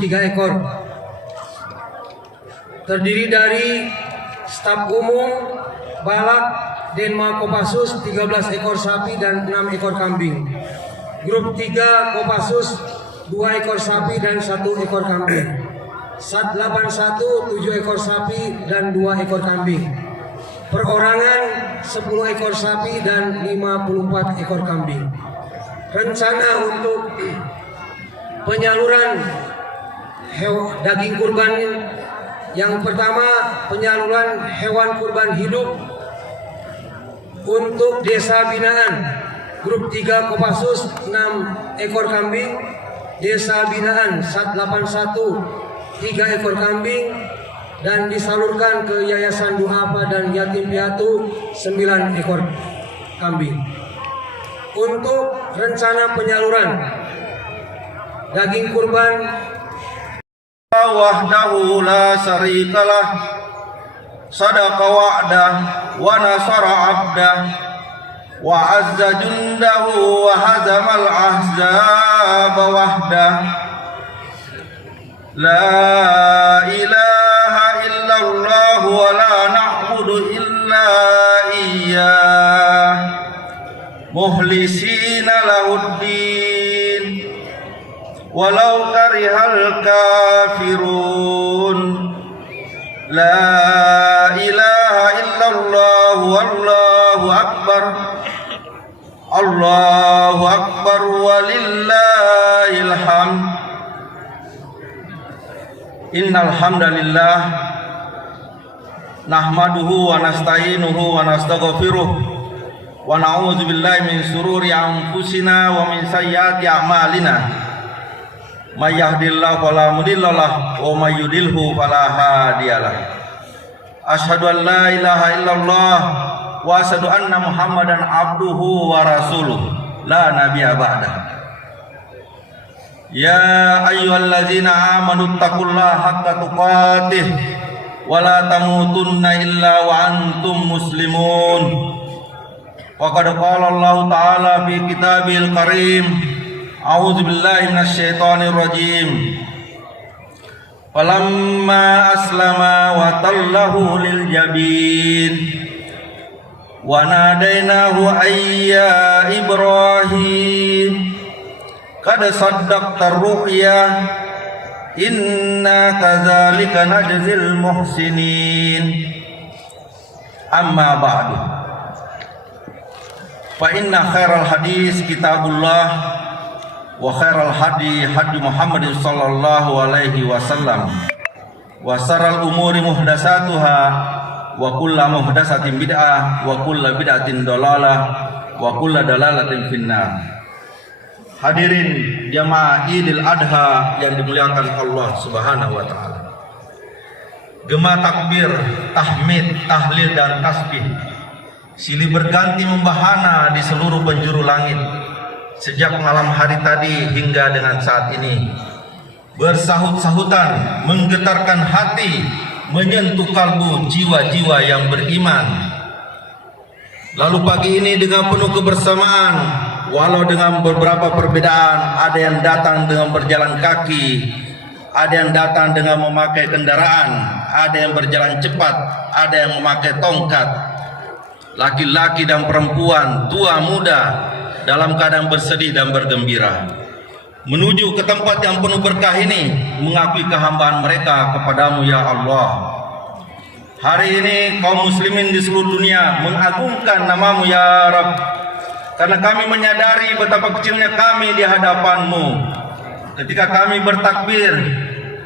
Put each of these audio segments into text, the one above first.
23 ekor. Terdiri dari staf umum, balak, Denma Kopassus 13 ekor sapi dan 6 ekor kambing. Grup 3 Kopassus 2 ekor sapi dan 1 ekor kambing. Sat 81 7 ekor sapi dan 2 ekor kambing. Perorangan 10 ekor sapi dan 54 ekor kambing. Rencana untuk penyaluran daging kurban, yang pertama penyaluran hewan kurban hidup untuk desa binaan. Grup 3 Kopassus 6 ekor kambing. Desa binaan Sat 81 3 ekor kambing, dan disalurkan ke Yayasan Duafa dan Yatim Piatu 9 ekor kambing. Untuk rencana penyaluran daging kurban wahdahu la syarikalah sadaqa wa'dah wa nasara 'abdah wa 'azza jundahu wa hazamal ahzaba wahdah. La ilaha illallah wa la na'budu illa iyyah mukhlisina lahuddin walau karihal kafirun. La ilaha illallah wallahu akbar. Allahu akbar walillahil hamd. Innal hamdalillah nahmaduhu wa nasta'inuhu wa nastaghfiruh wa na'udzu billahi min shururi anfusina wa min sayyiati a'malina. May yahdihillahu fala mudhillalah wa may yudhlilhu fala hadiyalah. Asyhadu an la ilaha illallah wa asyhadu anna Muhammadan abduhu wa rasuluh la nabiyya ba'dah. Ya ayyuhallazina amanu taqullaha haqqa tuqatih wa la tamutunna illa wa antum muslimun. Wa qad qala Allah ta'ala fi kitabil karim, a'udzu billahi minasy syaithanir rajim. Falamma aslama wa tallahu lil jabin wa nadainahu ayya Ibrahim qad saddaqta ru'ya inna kadzalika najzil muhsinin. Amma ba'du, fa inna khairal hadis kitabullah wa khairal hadi hadi Muhammadin sallallahu alaihi wasallam wa saral umuri muhdatsatuha wa kullu muhdatsatin bid'ah wa kullu bid'atin dalalah wa kullu dalalatin finnar. Hadirin jamaah Idul Adha yang dimuliakan Allah Subhanahu wa taala. Gema takbir, tahmid, tahlil dan tasbih silih berganti membahana di seluruh penjuru langit sejak malam hari tadi hingga dengan saat ini. Bersahut-sahutan, menggetarkan hati, menyentuh kalbu jiwa-jiwa yang beriman. Lalu pagi ini dengan penuh kebersamaan, walau dengan beberapa perbedaan, ada yang datang dengan berjalan kaki, ada yang datang dengan memakai kendaraan, ada yang berjalan cepat, ada yang memakai tongkat. Laki-laki dan perempuan, tua muda, dalam keadaan bersedih dan bergembira, menuju ke tempat yang penuh berkah ini, mengakui kehambaan mereka kepadamu ya Allah. Hari ini kaum muslimin di seluruh dunia mengagungkan namamu ya Rabb, karena kami menyadari betapa kecilnya kami di hadapan-Mu. Ketika kami bertakbir,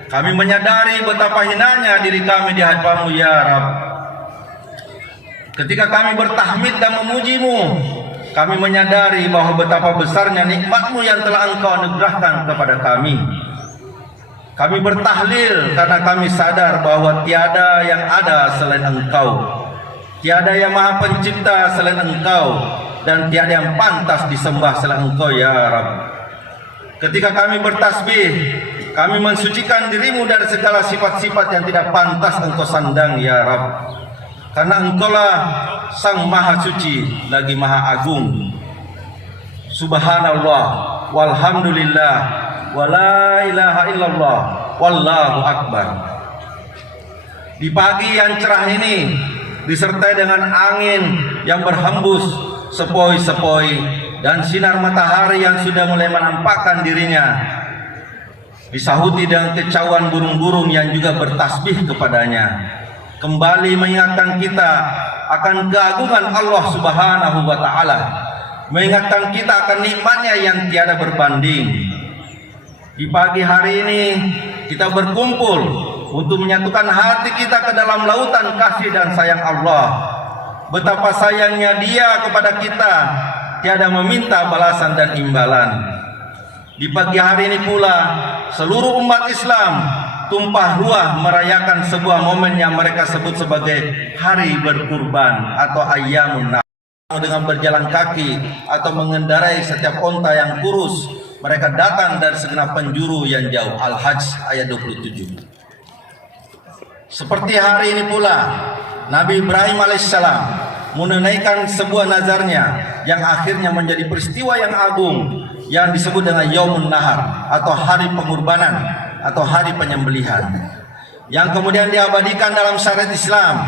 kami menyadari betapa hinanya diri kami di hadapan-Mu ya Rabb. Ketika kami bertahmid dan memuji-Mu, kami menyadari bahwa betapa besarnya nikmat-Mu yang telah Engkau anugerahkan kepada kami. Kami bertahlil karena kami sadar bahwa tiada yang ada selain Engkau, tiada yang maha pencipta selain Engkau, dan tiada yang pantas disembah selain Engkau ya Rabb. Ketika kami bertasbih, kami mensucikan dirimu dari segala sifat-sifat yang tidak pantas Engkau sandang ya Rabb, karena Engkaulah Sang Maha Suci lagi Maha Agung. Subhanallah walhamdulillah wa la ilaha illallah Wallahu akbar. Di pagi yang cerah ini disertai dengan angin yang berhembus sepoi-sepoi dan sinar matahari yang sudah mulai menampakkan dirinya, disahuti dengan kecauan burung-burung yang juga bertasbih kepadanya, kembali mengingatkan kita akan keagungan Allah Subhanahu wa taala, mengingatkan kita akan nikmatnya yang tiada berbanding. Di pagi hari ini kita berkumpul untuk menyatukan hati kita ke dalam lautan kasih dan sayang Allah. Betapa sayangnya Dia kepada kita, tiada meminta balasan dan imbalan. Di pagi hari ini pula seluruh umat Islam tumpah ruah merayakan sebuah momen yang mereka sebut sebagai hari berkurban atau ayyamun nahar. Dengan berjalan kaki atau mengendarai setiap onta yang kurus, mereka datang dari segenap penjuru yang jauh. Al-Hajj ayat 27. Seperti hari ini pula Nabi Ibrahim alaihissalam menunaikan sebuah nazarnya yang akhirnya menjadi peristiwa yang agung yang disebut dengan Yaumun Nahar atau hari pengorbanan atau hari penyembelihan, yang kemudian diabadikan dalam syariat Islam.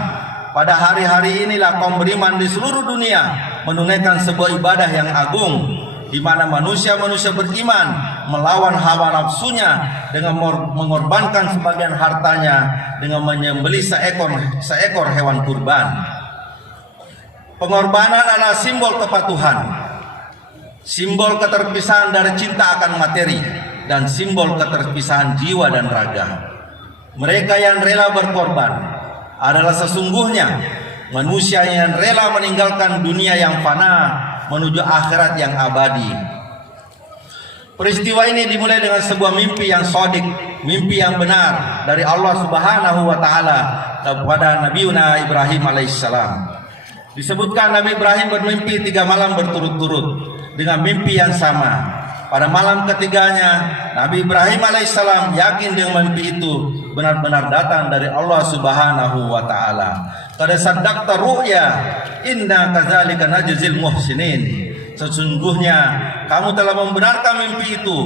Pada hari-hari inilah kaum beriman di seluruh dunia menunaikan sebuah ibadah yang agung, di mana manusia-manusia beriman melawan hawa nafsunya dengan mengorbankan sebagian hartanya dengan menyembelih seekor hewan kurban. Pengorbanan adalah simbol kepatuhan, simbol keterpisahan dari cinta akan materi, dan simbol keterpisahan jiwa dan raga. Mereka yang rela berkorban adalah sesungguhnya manusia yang rela meninggalkan dunia yang fana menuju akhirat yang abadi. Peristiwa ini dimulai dengan sebuah mimpi yang shadiq, mimpi yang benar dari Allah Subhanahu wa taala kepada Nabiuna Ibrahim alaihissalam. Disebutkan Nabi Ibrahim bermimpi 3 malam berturut-turut dengan mimpi yang sama. Pada malam ketiganya Nabi Ibrahim alaihissalam yakin dengan mimpi itu benar-benar datang dari Allah Subhanahu wa taala. Qad saddaqta ru'ya inna kadzalika najzil muhsinin. Sesungguhnya kamu telah membenarkan mimpi itu.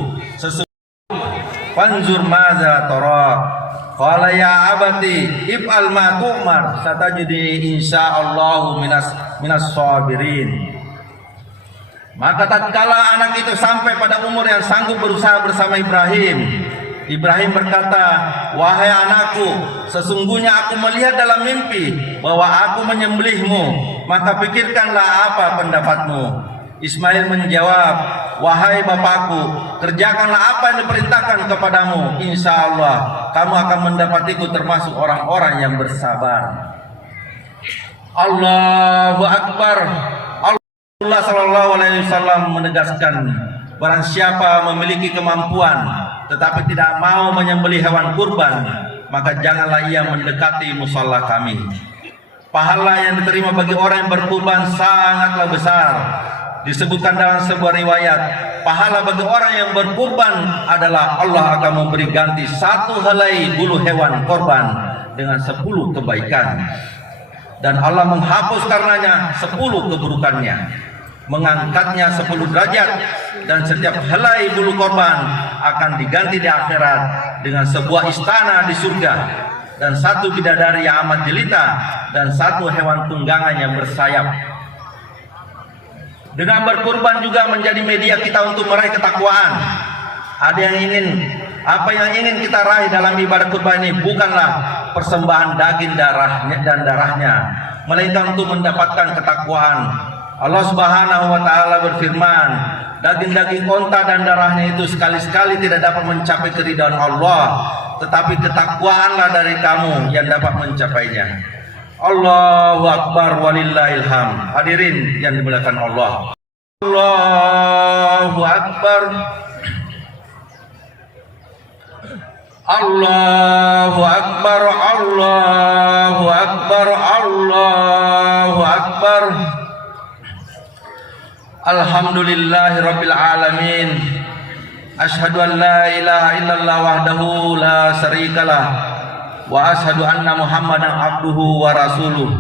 Fanzur maza tara. Qala ya abati if'al ma tu'mar satajidi insyaallahu minas sabirin. Maka tatkala anak itu sampai pada umur yang sanggup berusaha bersama Ibrahim, Ibrahim berkata, "Wahai anakku, sesungguhnya aku melihat dalam mimpi bahwa aku menyembelihmu, maka pikirkanlah apa pendapatmu." Ismail menjawab, "Wahai bapakku, kerjakanlah apa yang diperintahkan kepadamu. Insya Allah kamu akan mendapatiku termasuk orang-orang yang bersabar." Allahu Akbar. Allah Sallallahu Alaihi Wasallam menegaskan, barang siapa memiliki kemampuan tetapi tidak mau menyembelih hewan kurban, maka janganlah ia mendekati musalla kami. Pahala yang diterima bagi orang yang berkurban sangatlah besar. Disebutkan dalam sebuah riwayat, pahala bagi orang yang berkurban adalah Allah akan memberi ganti 1 helai bulu hewan korban dengan 10 kebaikan, dan Allah menghapus karenanya 10 keburukannya, mengangkatnya 10 derajat, dan setiap helai bulu korban akan diganti di akhirat dengan sebuah istana di surga, dan 1 bidadari yang amat jelita, dan 1 hewan tunggangan yang bersayap. Dengan berkurban juga menjadi media kita untuk meraih ketakwaan. Apa yang ingin kita raih dalam ibadah kurban ini bukanlah persembahan daging darahnya, melainkan untuk mendapatkan ketakwaan. Allah Subhanahu wa taala berfirman, daging-daging unta dan darahnya itu sekali-sekali tidak dapat mencapai keridhaan Allah, tetapi ketakwaanlah dari kamu yang dapat mencapainya. Allahu Akbar walillahil hamd. Hadirin yang dimuliakan Allah. Allahu Akbar. Allahu Akbar. Allahu Akbar. Allahu Akbar. Alhamdulillahirabbil alamin. Asyhadu an la ilaha illallah wahdahu la syarikalah wa asyhadu anna Muhammadan abduhu wa rasuluh.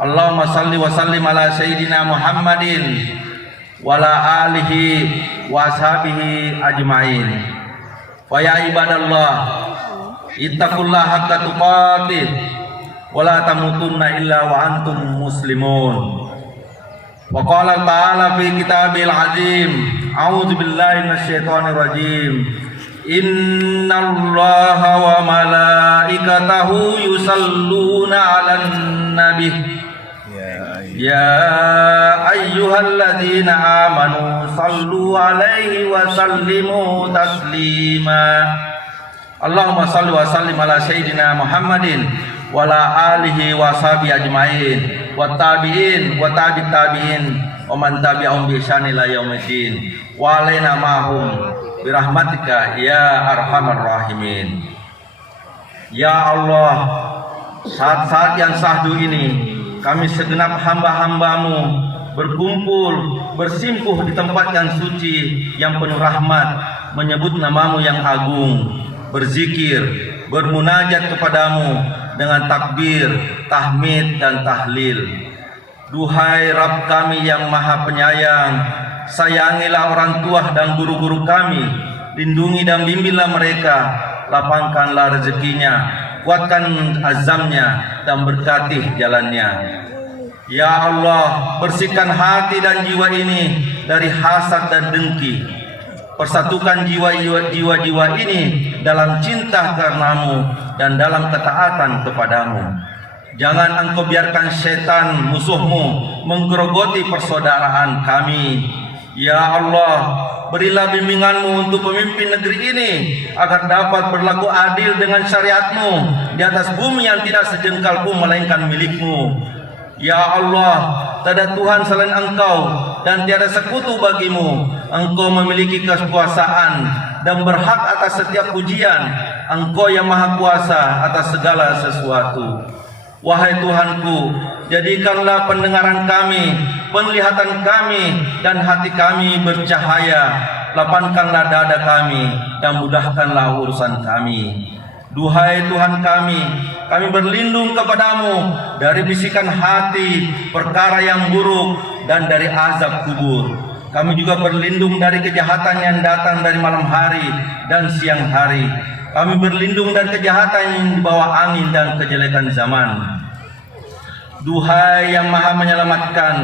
Allahumma salli wa sallim ala sayyidina Muhammadin wa ala alihi wa ashabihi ajmain. Wa ya ibadallah, ittaqullaha haqqa tuqatih wa la tamutunna illa wa antum muslimun. Wa qala ta'ala fi kitabil azim, a'udzu billahi minasyaitonir rajim. Innallaha wa malaikatahu yusalluna 'alan nabi. Ya ayyuhalladzina amanu sallu 'alaihi wa sallimu taslima. Allahumma salli wa sallim ala sayyidina Muhammadin wa ala alihi wa sahbihi ajmain wa tabi'in wa tabi'in wa man tabi'ahum bi ihsan ila yaumiddin wa alaina ma'hum bi rahmatika ya arhamar rahimin. Ya Allah, saat-saat yang syahdu ini kami segenap hamba-hambamu berkumpul bersimpuh di tempat yang suci yang penuh rahmat, menyebut namamu yang agung, berzikir, bermunajat kepadamu dengan takbir, tahmid dan tahlil. Duhai Rabb kami yang Maha Penyayang, sayangilah orang tua dan guru-guru kami, lindungi dan bimbinglah mereka, lapangkanlah rezekinya, kuatkan azamnya dan berkati jalannya. Ya Allah, bersihkan hati dan jiwa ini dari hasad dan dengki. Persatukan jiwa-jiwa ini dalam cinta karenamu dan dalam ketaatan kepadamu. Jangan engkau biarkan setan musuhmu menggerogoti persaudaraan kami. Ya Allah, berilah bimbinganmu untuk pemimpin negeri ini agar dapat berlaku adil dengan syariatmu di atas bumi yang tidak sejengkal pun melainkan milikmu. Ya Allah, tiada Tuhan selain Engkau dan tiada sekutu bagimu. Engkau memiliki kekuasaan dan berhak atas setiap pujian. Engkau yang Maha Kuasa atas segala sesuatu. Wahai Tuhanku, jadikanlah pendengaran kami, penglihatan kami dan hati kami bercahaya. Lapangkanlah dada kami dan mudahkanlah urusan kami. Duhai Tuhan kami berlindung kepadamu dari bisikan hati, perkara yang buruk dan dari azab kubur. Kami juga berlindung dari kejahatan yang datang dari malam hari dan siang hari. Kami berlindung dari kejahatan yang di bawah angin dan kejelekan zaman. Duhai yang Maha menyelamatkan,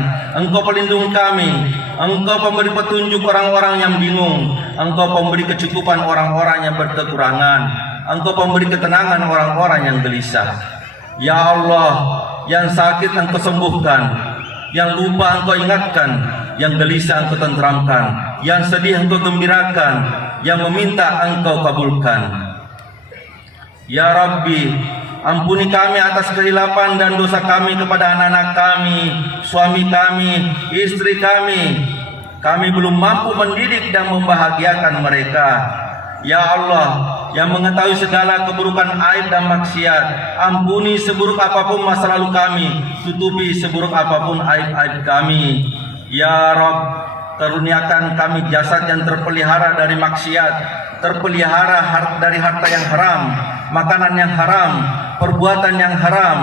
Engkau pelindung kami, Engkau pemberi petunjuk orang-orang yang bingung, Engkau pemberi kecukupan orang-orang yang berkekurangan, Engkau pemberi ketenangan orang-orang yang gelisah. Ya Allah, yang sakit Engkau sembuhkan, yang lupa Engkau ingatkan, yang gelisah Engkau tenteramkan, yang sedih Engkau gembirakan, yang meminta Engkau kabulkan. Ya Rabbi, ampuni kami atas kehilapan dan dosa kami kepada anak-anak kami, suami kami, istri kami. Kami belum mampu mendidik dan membahagiakan mereka. Ya Allah, yang mengetahui segala keburukan aib dan maksiat, ampuni seburuk apapun masa lalu kami, tutupi seburuk apapun aib-aib kami. Ya Rabb, karuniakan kami jasad yang terpelihara dari maksiat, terpelihara dari harta yang haram, makanan yang haram, perbuatan yang haram.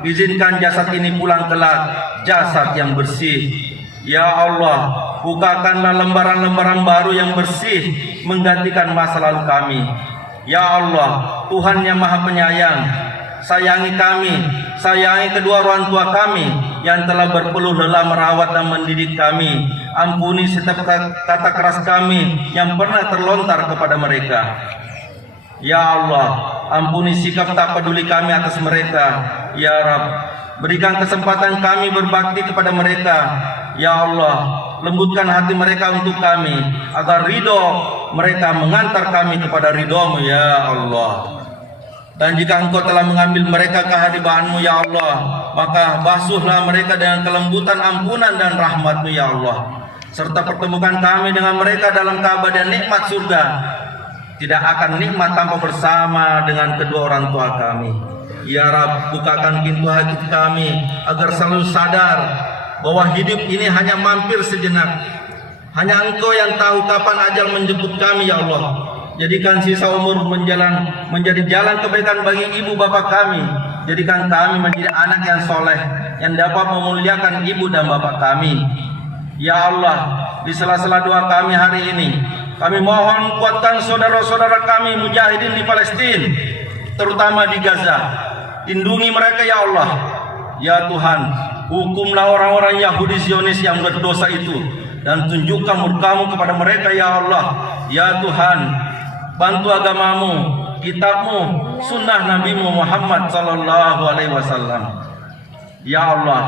Izinkan jasad ini pulang kelak jasad yang bersih. Ya Allah, bukakanlah lembaran-lembaran baru yang bersih menggantikan masa lalu kami. Ya Allah, Tuhan yang Maha Penyayang, sayangi kami, sayangi kedua orang tua kami yang telah berpeluh lelah merawat dan mendidik kami. Ampuni setiap kata keras kami yang pernah terlontar kepada mereka. Ya Allah, ampuni sikap tak peduli kami atas mereka. Ya Rabb, berikan kesempatan kami berbakti kepada mereka. Ya Allah, lembutkan hati mereka untuk kami, agar ridho mereka mengantar kami kepada ridho-Mu, ya Allah. Dan jika Engkau telah mengambil mereka ke hadirat-Mu, ya Allah, maka basuhlah mereka dengan kelembutan ampunan dan rahmat-Mu, ya Allah. Serta pertemukan kami dengan mereka dalam keabadian nikmat surga. Tidak akan nikmat tanpa bersama dengan kedua orang tua kami. Ya Rabb, bukakan pintu hati kami agar selalu sadar bahwa hidup ini hanya mampir sejenak. Hanya Engkau yang tahu kapan ajal menjemput kami, ya Allah. Jadikan sisa umur menjadi jalan kebaikan bagi ibu bapak kami. Jadikan kami menjadi anak yang soleh, yang dapat memuliakan ibu dan bapak kami. Ya Allah, di sela-sela doa kami hari ini, kami mohon kuatkan saudara-saudara kami mujahidin di Palestina. terutama di Gaza. Lindungi mereka ya Allah. Ya Tuhan, hukumlah orang-orang Yahudi Zionis yang berdosa itu, dan tunjukkan murka-Mu kepada mereka ya Allah. Ya Tuhan, bantu agamamu, kitabmu, sunnah Nabi Muhammad sallallahu alaihi wasallam. Ya Allah,